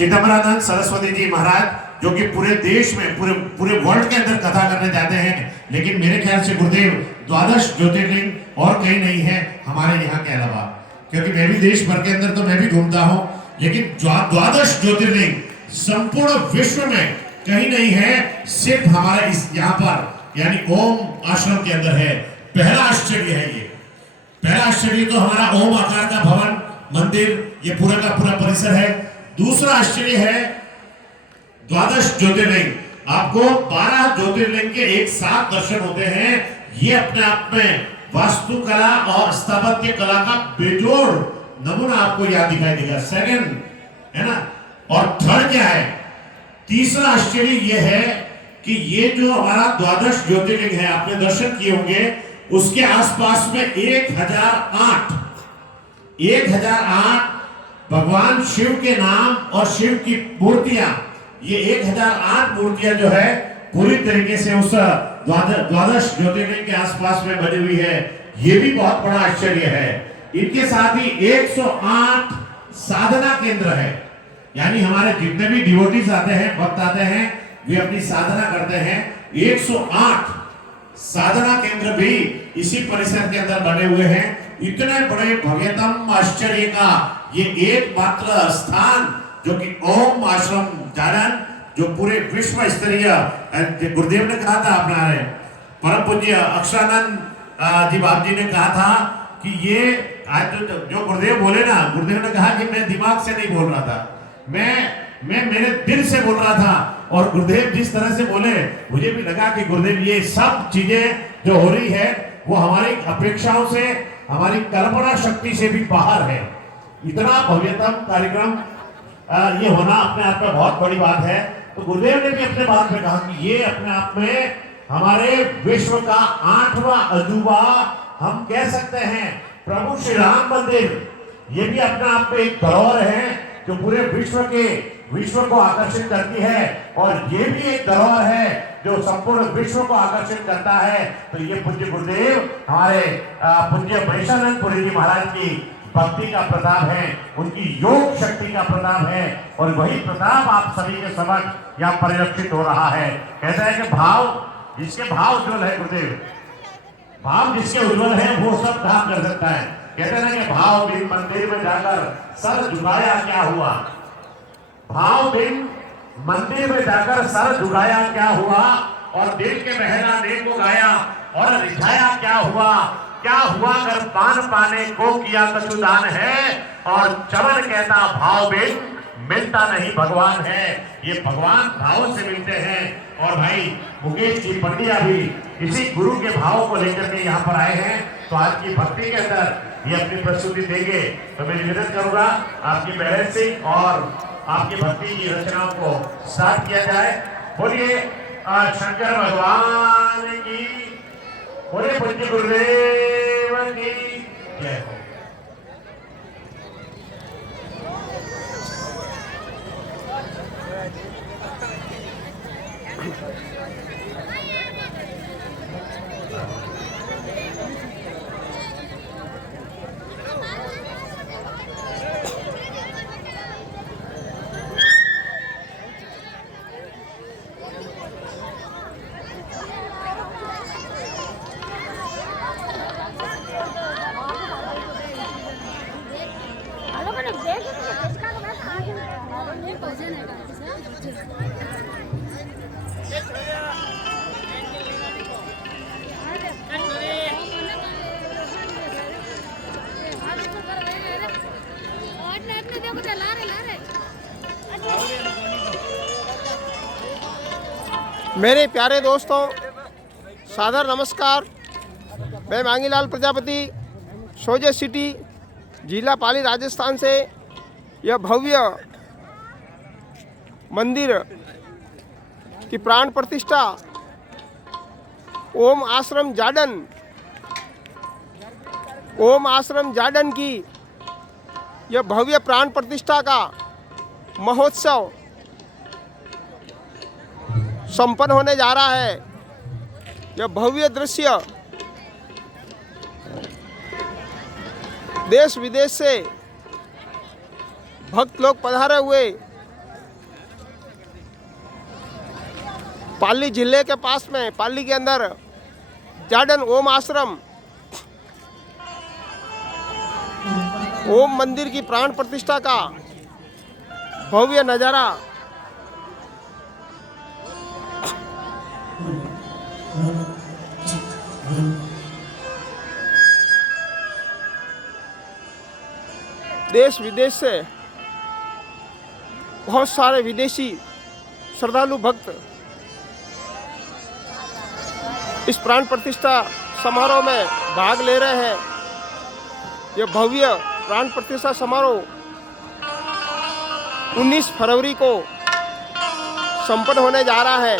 चिदम्बरानंद सरस्वती जी महाराज, जो कि पूरे देश में पूरे वर्ल्ड के अंदर कथा करने जाते हैं, लेकिन मेरे ख्याल से गुरुदेव द्वादश ज्योतिर्लिंग और कहीं नहीं है हमारे यहाँ के अलावा, क्योंकि मैं भी देश भर के अंदर तो मैं भी घूमता हूँ, लेकिन द्वादश ज्योतिर्लिंग संपूर्ण विश्व में कहीं नहीं है, सिर्फ हमारा इस यहाँ पर यानी ओम आश्रम के अंदर है। पहला आश्चर्य है ये, पहला आश्चर्य तो हमारा ओम आकार का भवन मंदिर, ये पूरा का पूरा परिसर है। दूसरा आश्चर्य है द्वादश ज्योतिर्लिंग, आपको 12 ज्योतिर्लिंग के एक साथ दर्शन होते हैं। ये अपने आप में वास्तुकला और स्थापत्य कला का बेजोड़ नमूना आपको यहाँ दिखाई देगा। सेकंड है ना, और थर्ड क्या है, तीसरा आश्चर्य यह है कि ये जो हमारा द्वादश ज्योतिर्लिंग है, आपने दर्शन किए होंगे, उसके आसपास में 1008 भगवान शिव के नाम और शिव की मूर्तियां, ये 1008 मूर्तियां जो है पूरी तरीके से उस द्वादश ज्योतिर्लिंग के आसपास में बनी हुई है। ये भी बहुत बड़ा आश्चर्य है। इनके साथ ही 108 साधना केंद्र है, यानी हमारे जितने भी डिवोटीज आते हैं, भक्त आते हैं, वे अपनी साधना करते हैं। 108 साधना केंद्र भी इसी परिसर के अंदर बने हुए हैं। इतने बड़े भव्यतम आश्चर्य का ये एकमात्र स्थान जो कि ओम आश्रम जालन, जो पूरे विश्व स्तरीय, गुरुदेव ने कहा था अपना परम पूज्य अक्षरानंद जी बाप जी ने कहा था कि ये आज जो गुरुदेव बोले ना, गुरुदेव ने कहा कि मैं दिमाग से नहीं बोल रहा था, मैं मेरे दिल से बोल रहा था। और गुरुदेव जिस तरह से बोले, मुझे भी लगा कि गुरुदेव ये सब चीजें जो हो रही है वो हमारी अपेक्षाओं से, हमारी कल्पना शक्ति से भी बाहर है। इतना भव्यतम कार्यक्रम ये होना अपने आप में बहुत बड़ी बात है। तो गुरुदेव ने भी अपने बात में कहा कि ये अपने आप में हमारे विश्व का 8वां अजूबा हम कह सकते हैं। प्रभु श्री राम मंदिर, ये भी अपने आप में एक धरोहर है जो पूरे विश्व को आकर्षित करती है, और ये भी एक धरोहर है जो संपूर्ण विश्व को आकर्षित करता है। तो ये पूज्य गुरुदेव हमारे पूज्य महेशानंद पुरी जी महाराज की भक्ति का प्रताप है, उनकी योग शक्ति का प्रताप है, और वही प्रताप आप सभी के समक्ष यहाँ परिलक्षित हो रहा है। कहते हैं कि भाव, जिसके भाव उज्ज्वल है गुरुदेव, भाव जिसके उज्ज्वल है वो सब काम कर सकता है। कहते हैं कि भाव बिन मंदिर में जाकर सर झुकाया क्या हुआ, भाव बिन मंदिर में जाकर सर झुकाया क्या हुआ, और दिल के बहराने को गाया और रिझाया क्या हुआ कर पान पाने को किया कछुदान है, और चमन कहता भाव बिन मिलता नहीं भगवान है। ये भगवान भाव से मिलते हैं। और भाई मुकेश जी पंडिया भी इसी गुरु के भाव को लेकर के यहाँ पर आए हैं, तो आज की भक्ति के अंदर ये अपनी प्रस्तुति देंगे। तो मैं निवेदन करूंगा आपकी बैलेंसिंग और आपकी भक्ति की रचनाओं को स्टार्ट किया जाए। बोलिए शंकर भगवान की, बोलिए पूज्य गुरुदेव की जय हो। मेरे प्यारे दोस्तों, सादर नमस्कार। मैं मांगीलाल प्रजापति, सोजे सिटी, जिला पाली, राजस्थान से यह भव्य मंदिर की प्राण प्रतिष्ठा ओम आश्रम जाडन की यह भव्य प्राण प्रतिष्ठा का महोत्सव संपन्न होने जा रहा है। यह भव्य दृश्य देश विदेश से भक्त लोग पधारे हुए पाली जिले के पास में, पाली के अंदर जार्डन ओम आश्रम, ओम मंदिर की प्राण प्रतिष्ठा का भव्य नजारा देश विदेश से बहुत सारे विदेशी श्रद्धालु भक्त इस प्राण प्रतिष्ठा समारोह में भाग ले रहे हैं। यह भव्य प्राण प्रतिष्ठा समारोह 19 फरवरी को संपन्न होने जा रहा है।